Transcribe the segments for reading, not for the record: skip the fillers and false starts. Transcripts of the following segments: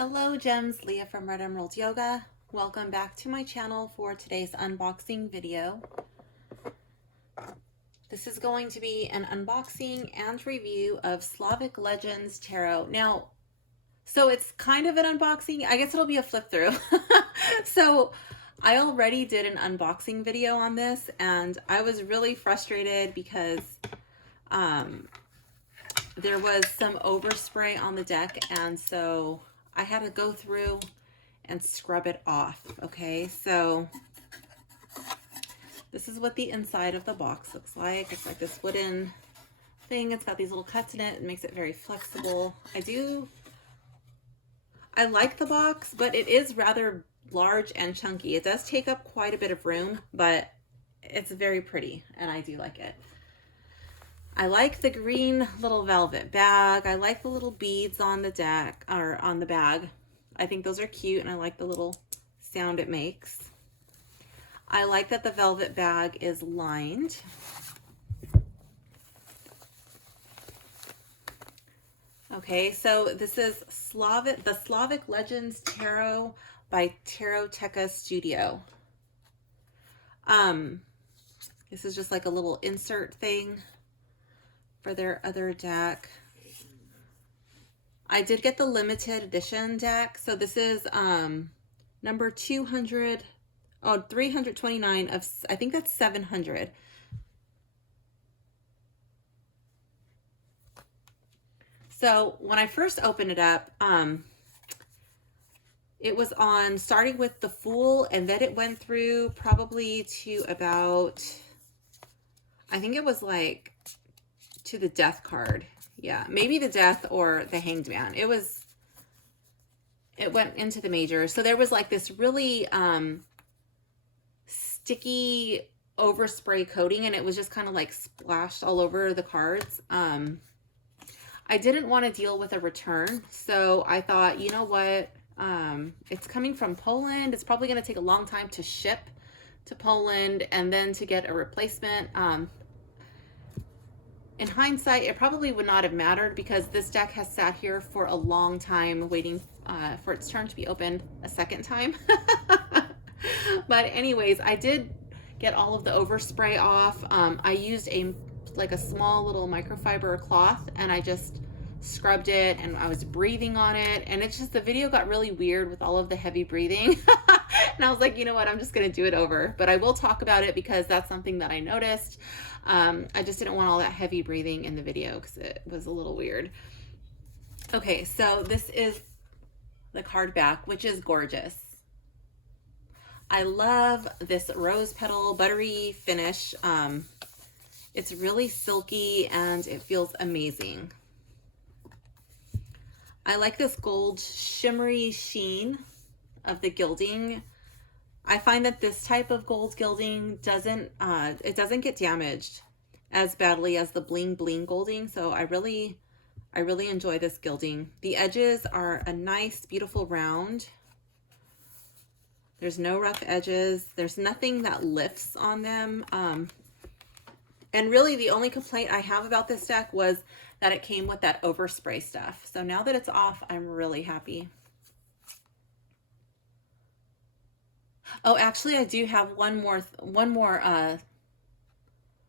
Hello Gems, Leah from Red Emerald Yoga. Welcome back to my channel for today's unboxing video. This is going to be an unboxing and review of Slavic Legends Tarot. Now, so it's kind of an unboxing. I guess it'll be a flip through. So I already did an unboxing video on this and I was really frustrated because there was some overspray on the deck, and so I had to go through and scrub it off. Okay, so this is what the inside of the box looks like. It's like this wooden thing. It's got these little cuts in it. It makes it very flexible. I like the box, but it is rather large and chunky. It does take up quite a bit of room, but it's very pretty and I do like it. I like the green little velvet bag. I like the little beads on the deck or on the bag. I think those are cute and I like the little sound it makes. I like that the velvet bag is lined. Okay, so this is the Slavic Legends Tarot by Taroteca-Studio. This is just like a little insert thing for their other deck. I did get the limited edition deck. So this is number 329 of, I think that's 700. So when I first opened it up, it was on starting with the Fool, and then it went through probably to about, I think it was like to the Death card. Yeah, maybe the Death or the Hanged Man. It went into the major. So there was like this really sticky overspray coating, and it was just kind of like splashed all over the cards. I didn't want to deal with a return, so I thought, you know what, it's coming from Poland. It's probably going to take a long time to ship to Poland and then to get a replacement. In hindsight, it probably would not have mattered because this deck has sat here for a long time waiting for its turn to be opened a second time. But anyways, I did get all of the overspray off. I used a small little microfiber cloth and I just scrubbed it, and I was breathing on it, and it's just, the video got really weird with all of the heavy breathing. And I was like, you know what, I'm just going to do it over, but I will talk about it because that's something that I noticed. I just didn't want all that heavy breathing in the video because it was a little weird. Okay, so this is the card back, which is gorgeous. I love this rose petal buttery finish. It's really silky and it feels amazing. I like this gold shimmery sheen of the gilding. I find that this type of gold gilding doesn't get damaged as badly as the bling bling golding. So I really enjoy this gilding. The edges are a nice, beautiful round. There's no rough edges. There's nothing that lifts on them. And really the only complaint I have about this deck was that it came with that overspray stuff. So now that it's off, I'm really happy. Oh, actually I do have one more,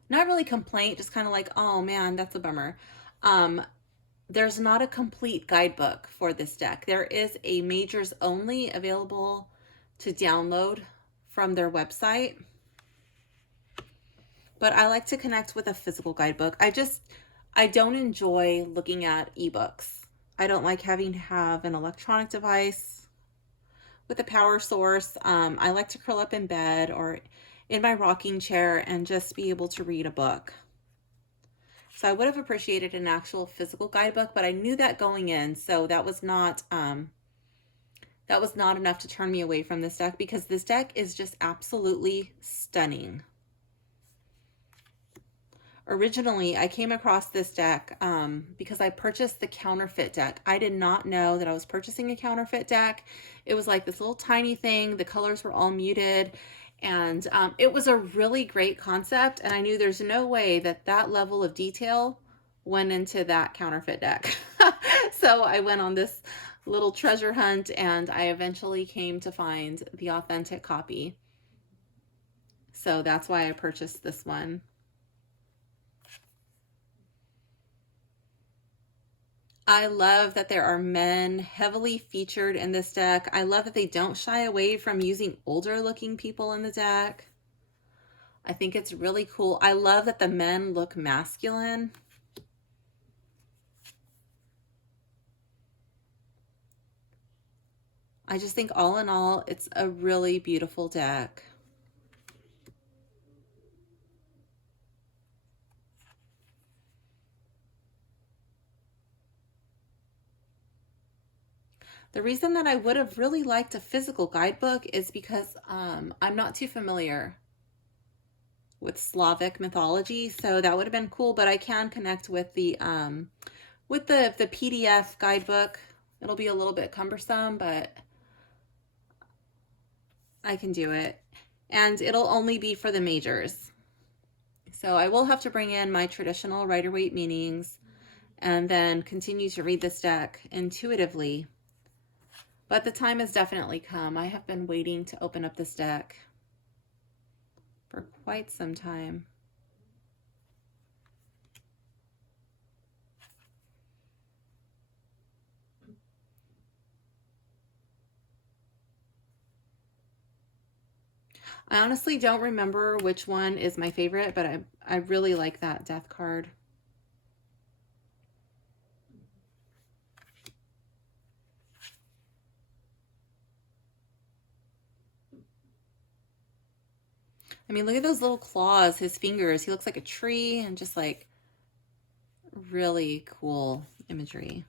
not really complaint, just kind of like, oh man, that's a bummer. There's not a complete guidebook for this deck. There is a majors only available to download from their website. But I like to connect with a physical guidebook. I don't enjoy looking at ebooks. I don't like having to have an electronic device with a power source. I like to curl up in bed or in my rocking chair and just be able to read a book. So I would have appreciated an actual physical guidebook, but I knew that going in, so that was not enough to turn me away from this deck because this deck is just absolutely stunning. Originally, I came across this deck because I purchased the counterfeit deck. I did not know that I was purchasing a counterfeit deck. It was like this little tiny thing. The colors were all muted, and it was a really great concept, and I knew there's no way that that level of detail went into that counterfeit deck. So I went on this little treasure hunt, and I eventually came to find the authentic copy. So that's why I purchased this one. I love that there are men heavily featured in this deck. I love that they don't shy away from using older looking people in the deck. I think it's really cool. I love that the men look masculine. I just think all in all, it's a really beautiful deck. The reason that I would have really liked a physical guidebook is because I'm not too familiar with Slavic mythology, so that would have been cool, but I can connect with the PDF guidebook. It'll be a little bit cumbersome, but I can do it. And it'll only be for the majors. So I will have to bring in my traditional Rider-Waite meanings and then continue to read this deck intuitively. But the time has definitely come. I have been waiting to open up this deck for quite some time. I honestly don't remember which one is my favorite, but I really like that death card. I mean, look at those little claws, his fingers. He looks like a tree, and just like really cool imagery.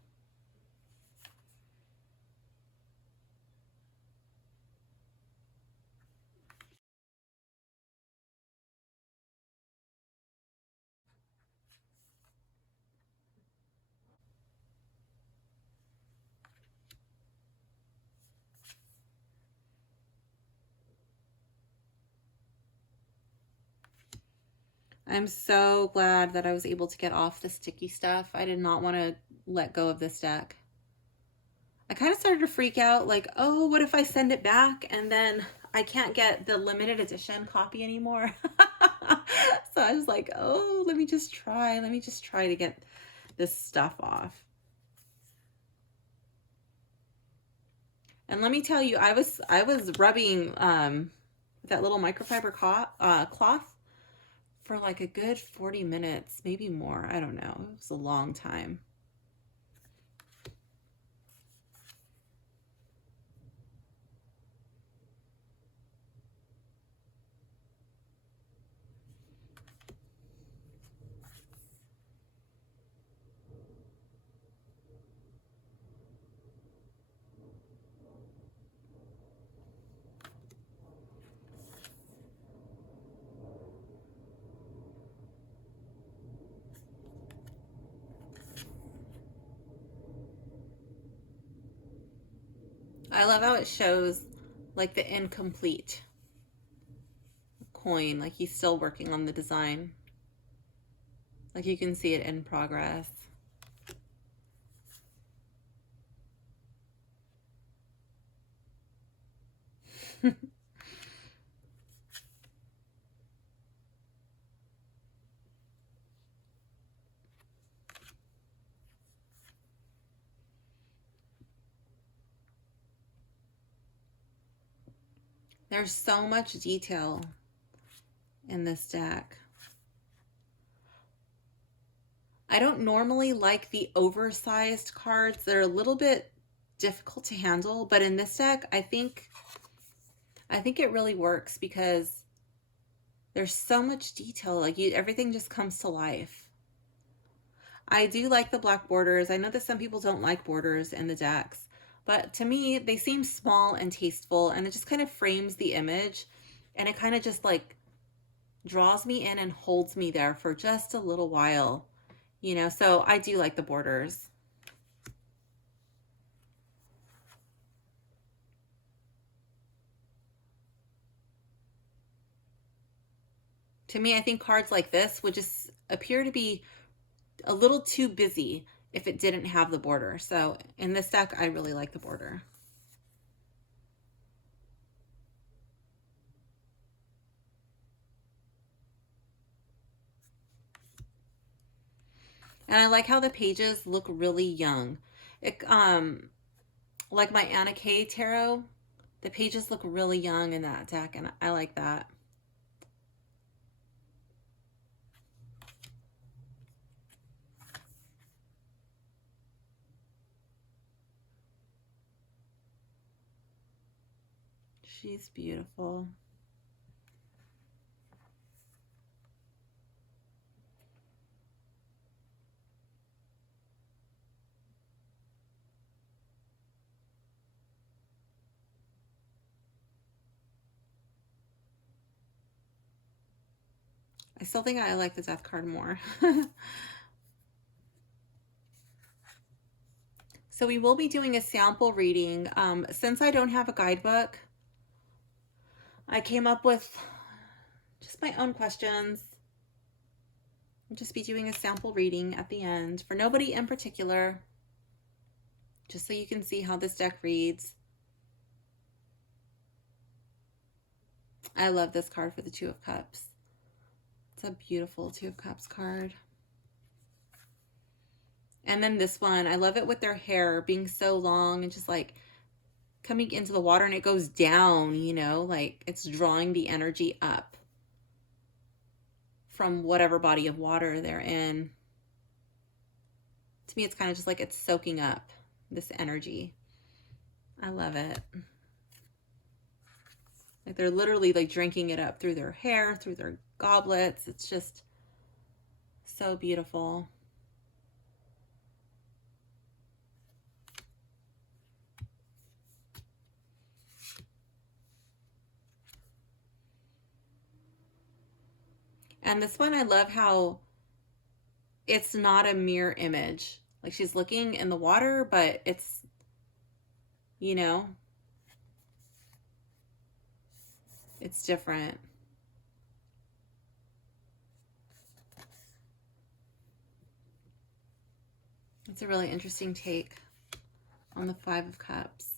I'm so glad that I was able to get off the sticky stuff. I did not want to let go of this deck. I kind of started to freak out, like, oh, what if I send it back and then I can't get the limited edition copy anymore? So I was like, oh, let me just try to get this stuff off. And let me tell you, I was rubbing that little microfiber cloth for like a good 40 minutes, maybe more. I don't know. It was a long time. I love how it shows like the incomplete coin, like he's still working on the design. Like you can see it in progress. There's so much detail in this deck. I don't normally like the oversized cards. They're a little bit difficult to handle, but in this deck, I think it really works because there's so much detail. Like everything just comes to life. I do like the black borders. I know that some people don't like borders in the decks, but to me, they seem small and tasteful, and it just kind of frames the image, and it kind of just like draws me in and holds me there for just a little while, you know? So I do like the borders. To me, I think cards like this would just appear to be a little too busy. if it didn't have the border. So in this deck, I really like the border. And I like how the pages look really young. It, like my Anna Kay tarot, the pages look really young in that deck, and I like that. She's beautiful. I still think I like the death card more. So we will be doing a sample reading. Since I don't have a guidebook, I came up with just my own questions. I'll just be doing a sample reading at the end for nobody in particular, just so you can see how this deck reads. I love this card for the Two of Cups. It's a beautiful Two of Cups card. And then this one, I love it with their hair being so long and just like coming into the water, and it goes down, you know, like it's drawing the energy up from whatever body of water they're in. To me, it's kind of just like it's soaking up this energy. I love it. Like they're literally like drinking it up through their hair, through their goblets. It's just so beautiful. And this one, I love how it's not a mirror image. Like she's looking in the water, but it's, you know, it's different. It's a really interesting take on the Five of Cups.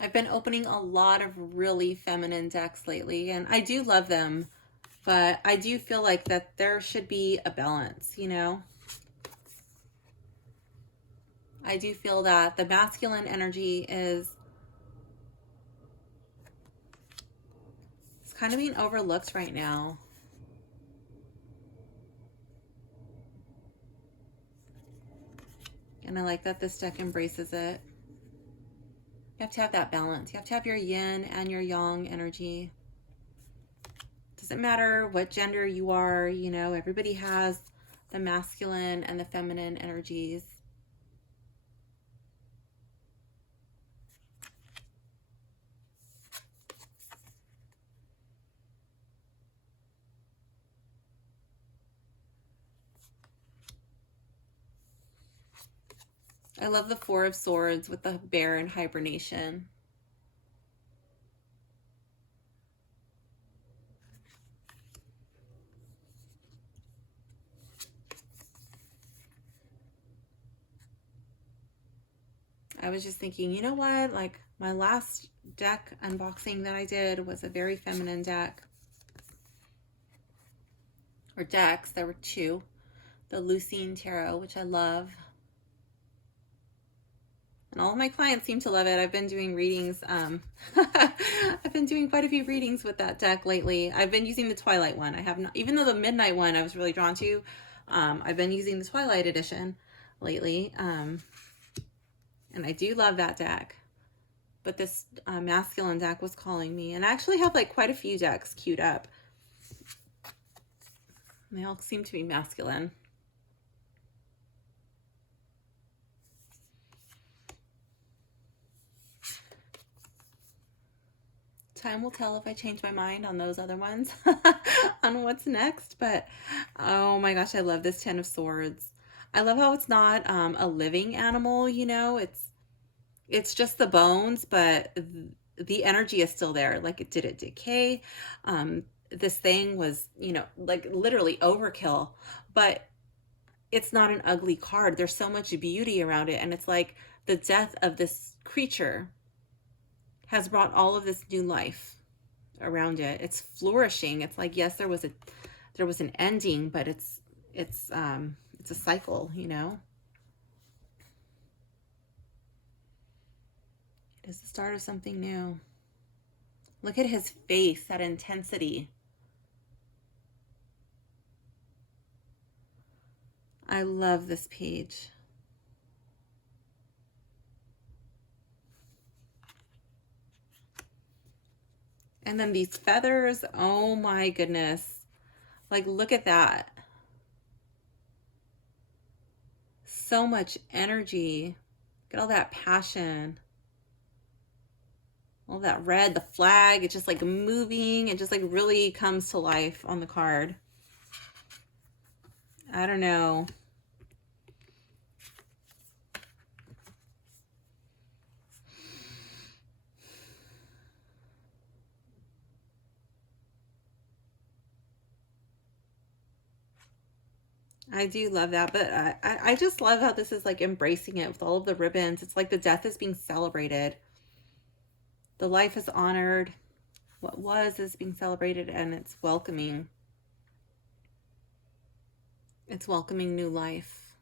I've been opening a lot of really feminine decks lately, and I do love them, but I do feel like that there should be a balance, you know? I do feel that the masculine energy is it's kind of being overlooked right now. And I like that this deck embraces it. You have to have that balance. You have to have your yin and your yang energy. Doesn't matter what gender you are, you know, everybody has the masculine and the feminine energies. I love the Four of Swords with the bear in hibernation. I was just thinking, you know what? Like my last deck unboxing that I did was a very feminine deck. Or decks. There were two. The Lucine Tarot, which I love. And all of my clients seem to love it. I've been doing readings. I've been doing quite a few readings with that deck lately. I've been using the Twilight one. I have not, even though the Midnight one I was really drawn to, I've been using the Twilight edition lately. And I do love that deck. But this masculine deck was calling me. And I actually have like quite a few decks queued up. They all seem to be masculine. Time will tell if I change my mind on those other ones, on what's next. But oh my gosh, I love this Ten of Swords. I love how it's not a living animal, you know, it's just the bones, but the energy is still there. Like, it didn't decay. This thing was, you know, like literally overkill, but it's not an ugly card. There's so much beauty around it. And it's like the death of this creature has brought all of this new life around it. It's flourishing. It's like, yes, there was an ending, but it's a cycle, you know. It is the start of something new. Look at his face, that intensity. I love this page. And then these feathers, oh my goodness. Like, look at that. So much energy. Look at all that passion. All that red, the flag, it's just like moving. It just like really comes to life on the card. I don't know. I do love that, but I just love how this is like embracing it with all of the ribbons. It's like the death is being celebrated. The life is honored. What was is being celebrated, and it's welcoming. It's welcoming new life,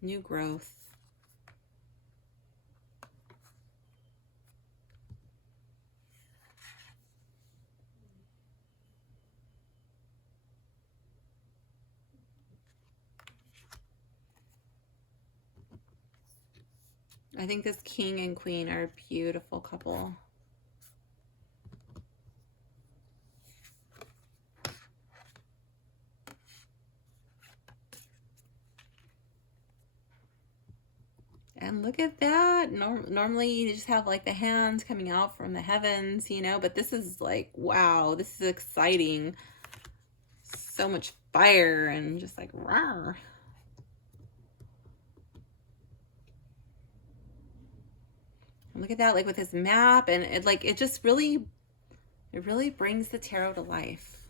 new growth. I think this king and queen are a beautiful couple. And look at that. Normally you just have like the hands coming out from the heavens, you know, but this is like, wow, this is exciting. So much fire and just like, rawr. And look at that, like with his map, and it just really, it really brings the tarot to life.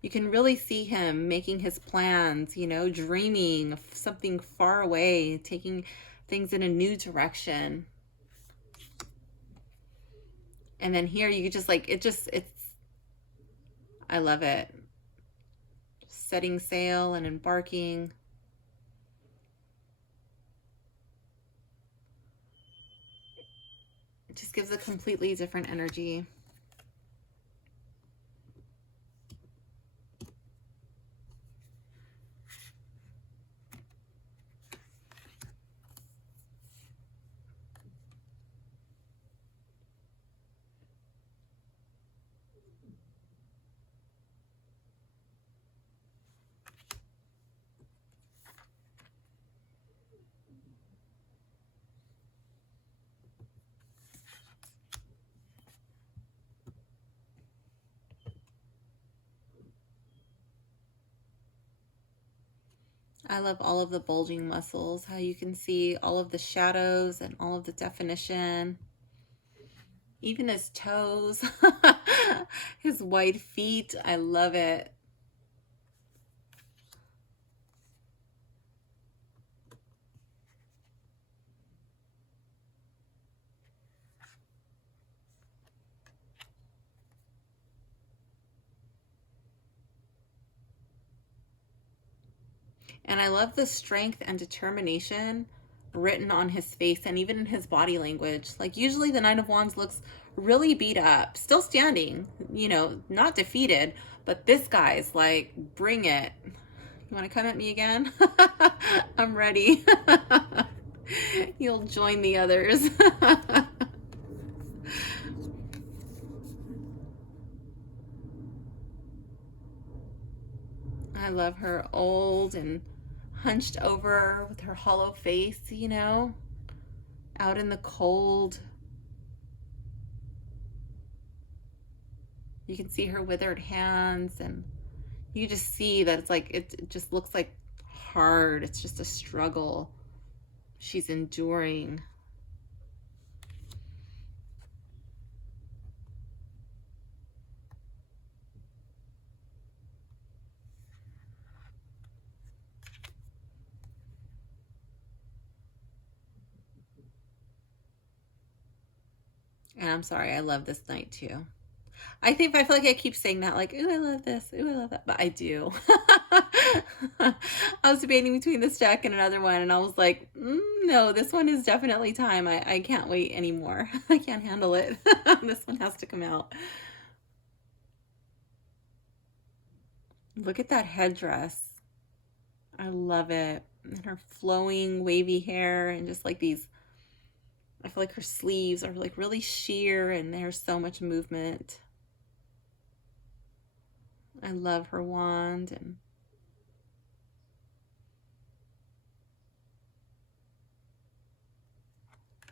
You can really see him making his plans, you know, dreaming of something far away, taking things in a new direction. And then here you just like, it's, I love it. Setting sail and embarking. It just gives a completely different energy. I love all of the bulging muscles, how you can see all of the shadows and all of the definition. Even his toes, his white feet, I love it. And I love the strength and determination written on his face and even in his body language. Like usually the Knight of Wands looks really beat up, still standing, you know, not defeated, but this guy's like, bring it. You want to come at me again? I'm ready. You'll join the others. I love her old and hunched over with her hollow face, you know, out in the cold. You can see her withered hands, and you just see that it's like, it just looks like hard. It's just a struggle she's enduring. And I'm sorry, I love this night too. I feel like I keep saying that, like, ooh, I love this, ooh, I love that, but I do. I was debating between this deck and another one, and I was like, no, this one is definitely time. I can't wait anymore. I can't handle it. This one has to come out. Look at that headdress. I love it. And her flowing, wavy hair, and just like these, I feel like her sleeves are like really sheer, and there's so much movement. I love her wand, and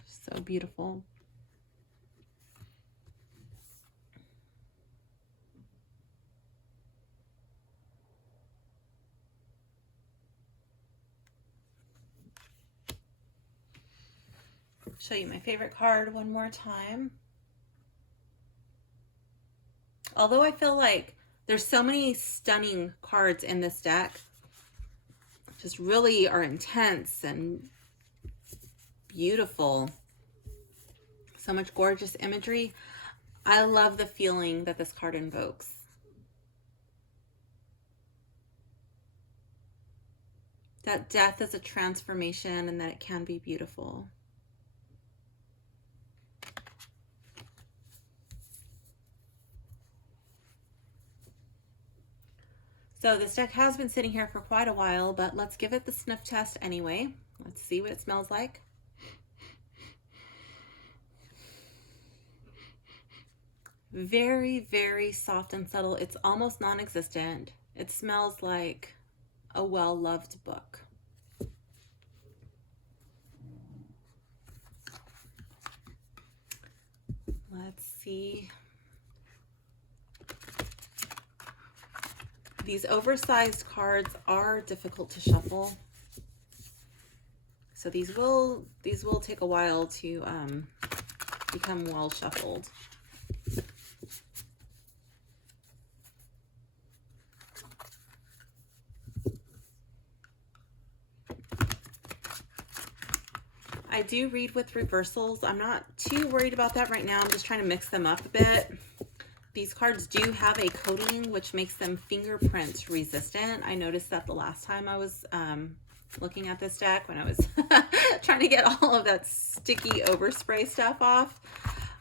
so beautiful. Show you my favorite card one more time. Although I feel like there's so many stunning cards in this deck, just really are intense and beautiful. So much gorgeous imagery. I love the feeling that this card invokes. That death is a transformation and that it can be beautiful. So this deck has been sitting here for quite a while, but let's give it the sniff test anyway. Let's see what it smells like. Very, very soft and subtle. It's almost non-existent. It smells like a well-loved book. Let's see. These oversized cards are difficult to shuffle. So these will take a while to become well shuffled. I do read with reversals. I'm not too worried about that right now. I'm just trying to mix them up a bit. These cards do have a coating which makes them fingerprint resistant. I noticed that the last time I was looking at this deck when I was trying to get all of that sticky overspray stuff off.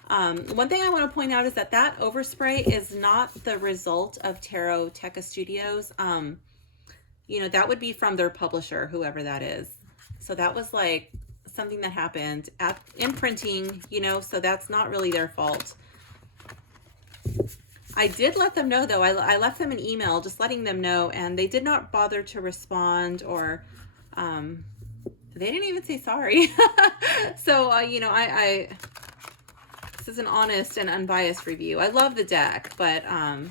One thing I want to point out is that that overspray is not the result of Taroteca-Studios. You know, that would be from their publisher, whoever that is. So that was like something that happened in printing, you know, so that's not really their fault. I did let them know, though. I left them an email just letting them know, and they did not bother to respond, or they didn't even say sorry. So, you know, this is an honest and unbiased review. I love the deck, but I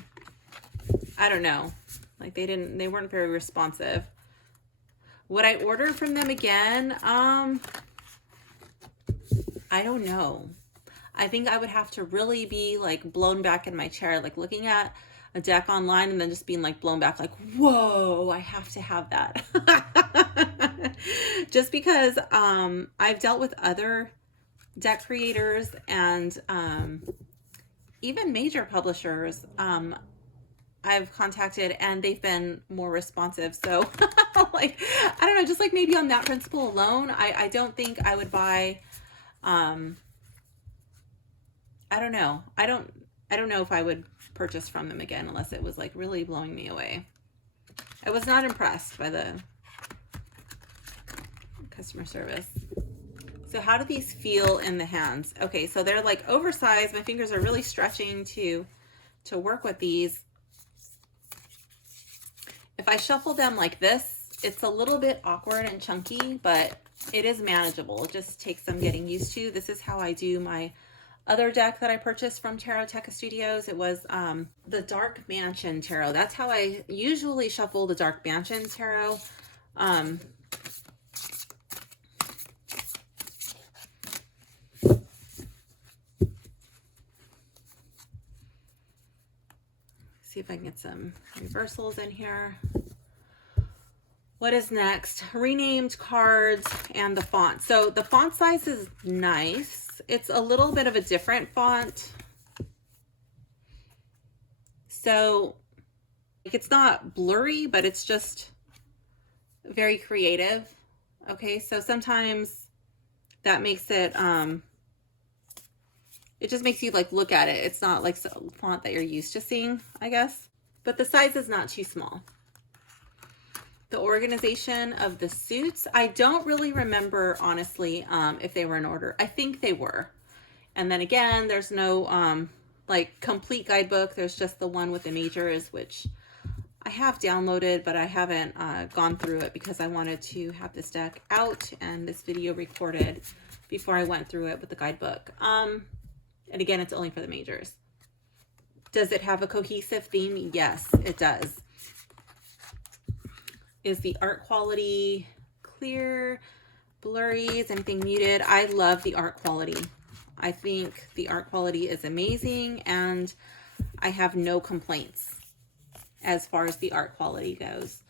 don't know. Like they weren't very responsive. Would I order from them again? I don't know. I think I would have to really be like blown back in my chair, like looking at a deck online and then just being like blown back, like, whoa, I have to have that. Just because I've dealt with other deck creators and even major publishers I've contacted, and they've been more responsive. So like, I don't know, just like maybe on that principle alone, I don't think I would buy, I don't know. I don't know if I would purchase from them again unless it was like really blowing me away. I was not impressed by the customer service. So how do these feel in the hands? Okay, so they're like oversized. My fingers are really stretching to work with these. If I shuffle them like this, it's a little bit awkward and chunky, but it is manageable. It just takes some getting used to. This is how I do my other deck that I purchased from Taroteca-Studios. It was the Dark Mansion Tarot. That's how I usually shuffle the Dark Mansion Tarot. See if I can get some reversals in here. What is next? Renamed cards and the font. So the font size is nice. It's a little bit of a different font. So it's not blurry, but it's just very creative. Okay, so sometimes that makes it, it just makes you like look at it. It's not like some font that you're used to seeing, I guess. But the size is not too small. The organization of the suits, I don't really remember, honestly, if they were in order. I think they were. And then again, there's no like complete guidebook. There's just the one with the majors, which I have downloaded, but I haven't gone through it because I wanted to have this deck out and this video recorded before I went through it with the guidebook. And again, it's only for the majors. Does it have a cohesive theme? Yes, it does. Is the art quality clear, blurry? Is anything muted? I love the art quality. I think the art quality is amazing, and I have no complaints as far as the art quality goes.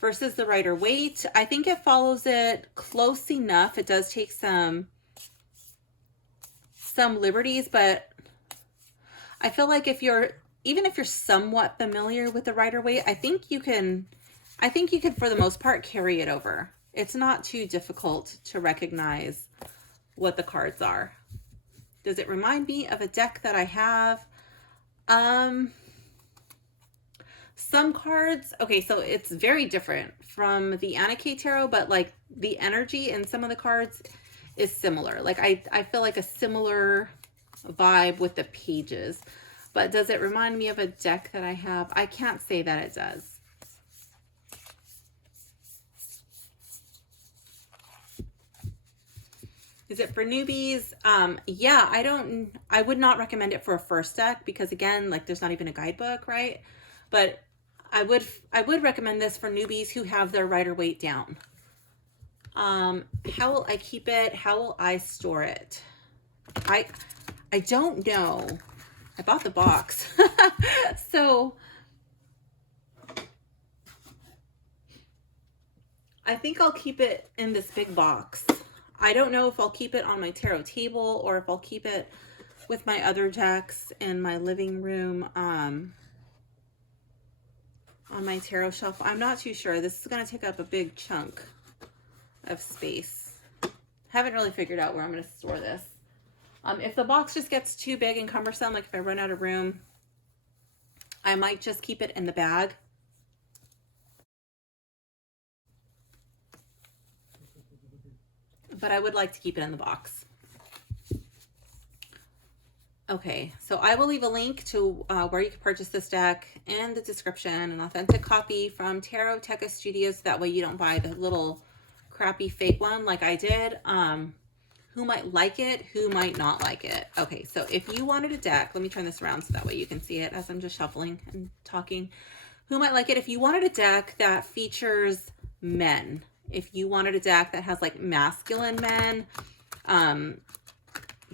Versus the Rider-Waite, I think it follows it close enough. It does take some liberties, but I feel like even if you're somewhat familiar with the Rider-Waite, I think you can for the most part carry it over. It's not too difficult to recognize what the cards are. Does it remind me of a deck that I have? Some cards, okay, so it's very different from the Anna K Tarot, but like the energy in some of the cards is similar. Like I feel like a similar vibe with the pages. But does it remind me of a deck that I have? I can't say that it does. Is it for newbies? Yeah, I would not recommend it for a first deck because again, like there's not even a guidebook, right? But I would recommend this for newbies who have their Rider-Waite down. How will I keep it? How will I store it? I don't know. I bought the box. So I think I'll keep it in this big box. I don't know if I'll keep it on my tarot table or if I'll keep it with my other decks in my living room on my tarot shelf. I'm not too sure. This is going to take up a big chunk of space. Haven't really figured out where I'm going to store this. If the box just gets too big and cumbersome, like if I run out of room, I might just keep it in the bag. But I would like to keep it in the box. Okay, so I will leave a link to where you can purchase this deck in the description, an authentic copy from Taroteca-Studio, so that way you don't buy the little crappy fake one like I did. Who might like it, who might not like it. Okay, so if you wanted a deck, let me turn this around so that way you can see it as I'm just shuffling and talking. Who might like it? If you wanted a deck that features men, if you wanted a deck that has like masculine men,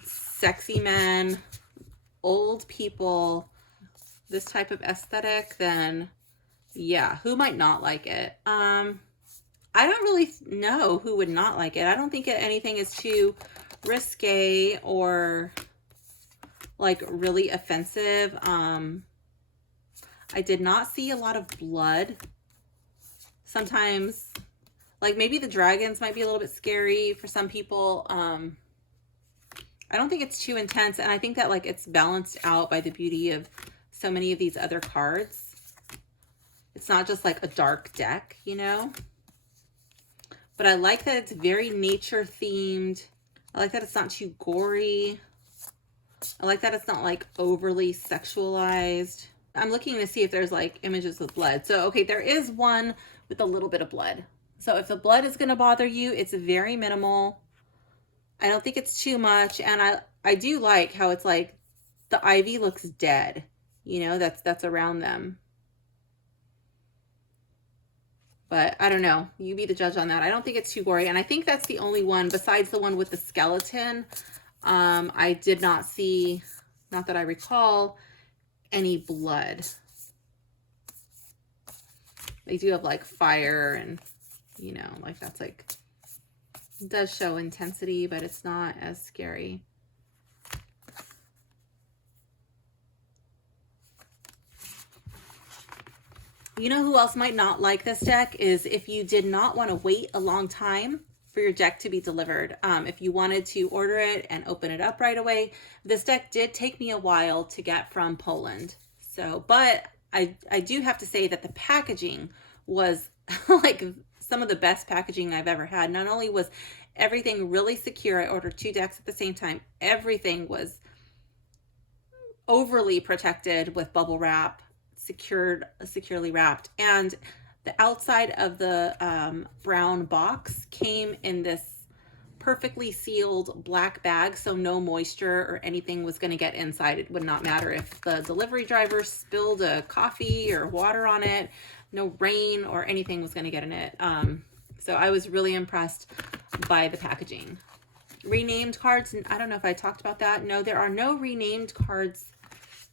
sexy men, old people, this type of aesthetic, then yeah, who might not like it? I don't really know who would not like it. I don't think anything is too risque or like really offensive. I did not see a lot of blood. Sometimes, like maybe the dragons might be a little bit scary for some people. I don't think it's too intense, and I think that like it's balanced out by the beauty of so many of these other cards. It's not just like a dark deck, you know? But I like that it's very nature themed. I like that it's not too gory. I like that it's not like overly sexualized. I'm looking to see if there's like images with blood. So, okay, there is one with a little bit of blood. So if the blood is going to bother you, it's very minimal. I don't think it's too much. And I do like how it's like the ivy looks dead, you know, that's around them. But I don't know. You be the judge on that. I don't think it's too gory. And I think that's the only one besides the one with the skeleton. I did not see, not that I recall, any blood. They do have like fire and, you know, like that's like, it does show intensity, but it's not as scary. You know who else might not like this deck is if you did not want to wait a long time for your deck to be delivered. If you wanted to order it and open it up right away, this deck did take me a while to get from Poland. So, but I do have to say that the packaging was like some of the best packaging I've ever had. Not only was everything really secure, I ordered 2 decks at the same time. Everything was overly protected with bubble wrap, securely wrapped, and the outside of the brown box came in this perfectly sealed black bag, so no moisture or anything was going to get inside. It would not matter if the delivery driver spilled a coffee or water on it. No rain or anything was going to get in it. So I was really impressed by the packaging. Renamed cards, I don't know if I talked about that. No, there are no renamed cards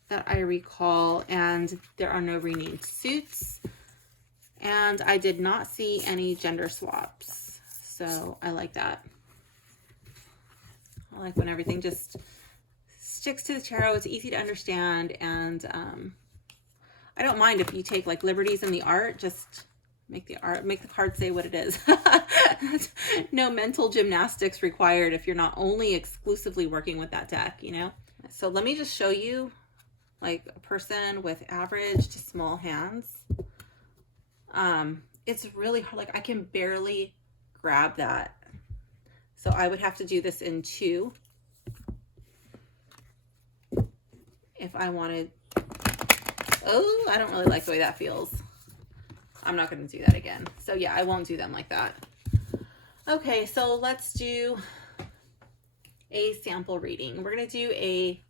that I recall, and there are no renamed suits, and I did not see any gender swaps, so I like that. I like when everything just sticks to the tarot. It's easy to understand, and I don't mind if you take like liberties in the art. Just make the card say what it is. No mental gymnastics required if you're not only exclusively working with that deck, you know. So let me just show you like a person with average to small hands. It's really hard. Like I can barely grab that. So I would have to do this in 2 if I wanted. Oh, I don't really like the way that feels. I'm not going to do that again. So yeah, I won't do them like that. Okay, so let's do a sample reading. We're going to do a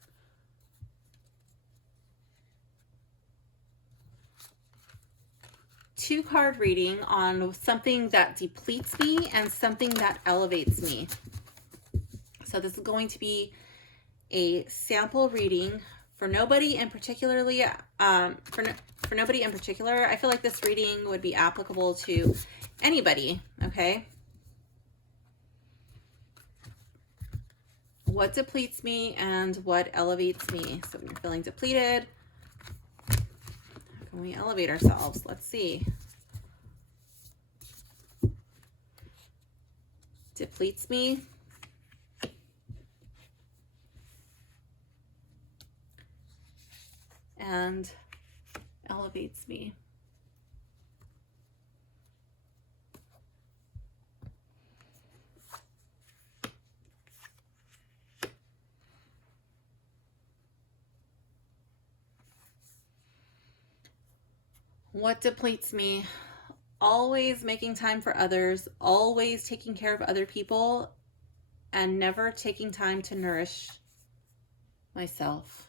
two-card reading on something that depletes me and something that elevates me. So this is going to be a sample reading for nobody in particularly. For nobody in particular, I feel like this reading would be applicable to anybody. Okay. What depletes me and what elevates me? So when you're feeling depleted, can we elevate ourselves? Let's see. Depletes me. And elevates me. What depletes me? Always making time for others, always taking care of other people, and never taking time to nourish myself.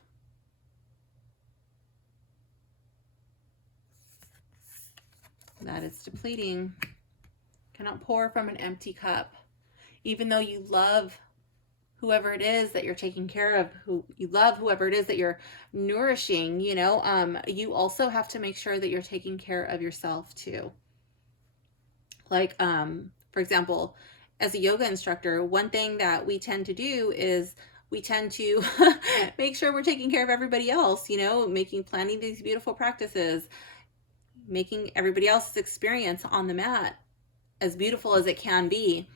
That is depleting. Cannot pour from an empty cup. Even though you love whoever it is that you're taking care of, who you love, whoever it is that you're nourishing, you know, you also have to make sure that you're taking care of yourself too. Like, for example, as a yoga instructor, one thing that we tend to do is we tend to make sure we're taking care of everybody else, you know, planning these beautiful practices, making everybody else's experience on the mat as beautiful as it can be.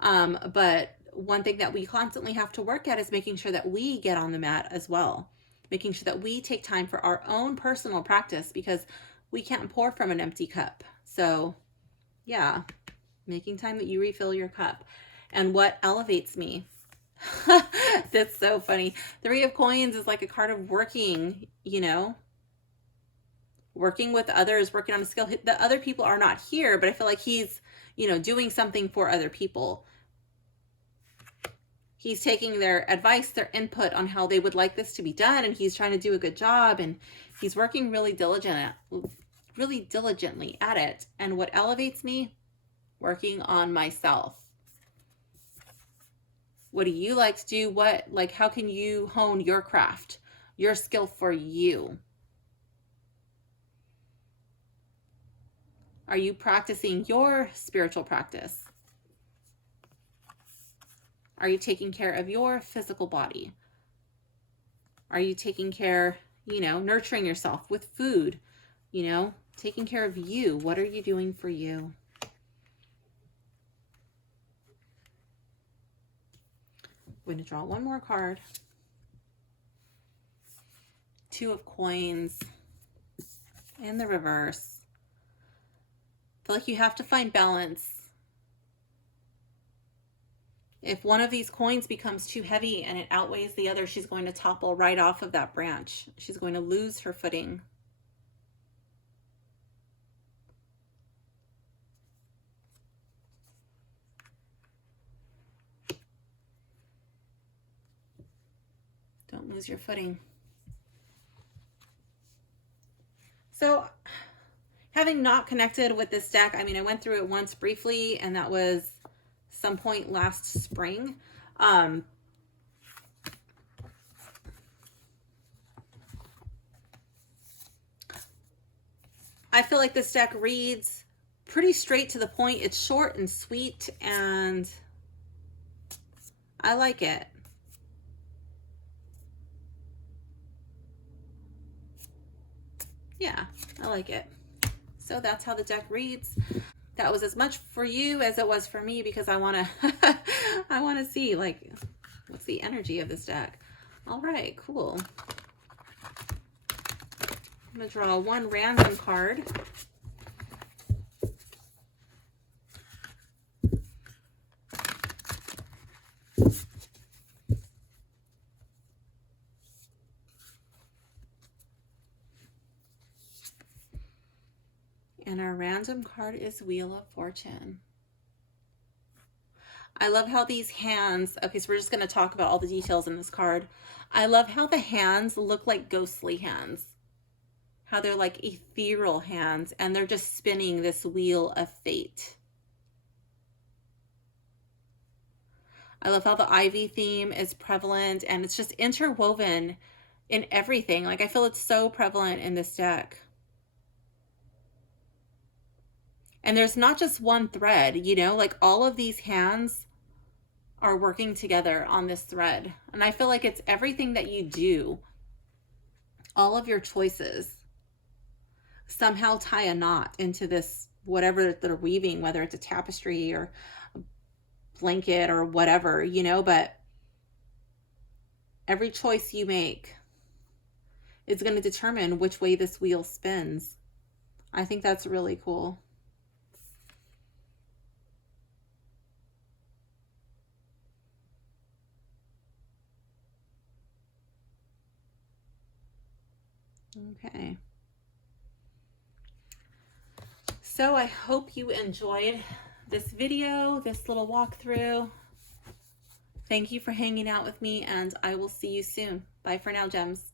But one thing that we constantly have to work at is making sure that we get on the mat as well, making sure that we take time for our own personal practice, because we can't pour from an empty cup. So yeah, making time that you refill your cup. And what elevates me? That's so funny. Three of Coins is like a card of working, you know, working with others, working on a skill. The other people are not here, but I feel like he's, you know, doing something for other people. He's taking their advice, their input on how they would like this to be done, and he's trying to do a good job, and he's working really diligently at it. And what elevates me? Working on myself. What do you like to do? How can you hone your craft, your skill for you? Are you practicing your spiritual practice? Are you taking care of your physical body? Are you taking care, you know, nurturing yourself with food, you know, taking care of you? What are you doing for you? I'm going to draw one more card. Two of Coins in the reverse. I feel like you have to find balance. If one of these coins becomes too heavy and it outweighs the other, she's going to topple right off of that branch. She's going to lose her footing. Don't lose your footing. So, having not connected with this deck, I mean, I went through it once briefly, and that was some point last spring. I feel like this deck reads pretty straight to the point. It's short and sweet, and I like it. Yeah, I like it. So that's how the deck reads. That was as much for you as it was for me, because I want to I want to see, like, what's the energy of this deck. All right, cool. I'm going to draw one random card. And our random card is Wheel of Fortune. I love how these hands, okay, so we're just going to talk about all the details in this card. I love how the hands look like ghostly hands. How they're like ethereal hands, and they're just spinning this wheel of fate. I love how the ivy theme is prevalent, and it's just interwoven in everything. Like, I feel it's so prevalent in this deck. And there's not just one thread, you know, like all of these hands are working together on this thread. And I feel like it's everything that you do, all of your choices somehow tie a knot into this, whatever they're weaving, whether it's a tapestry or a blanket or whatever, you know, but every choice you make is going to determine which way this wheel spins. I think that's really cool. Okay. So I hope you enjoyed this video, this little walkthrough. Thank you for hanging out with me, and I will see you soon. Bye for now, gems.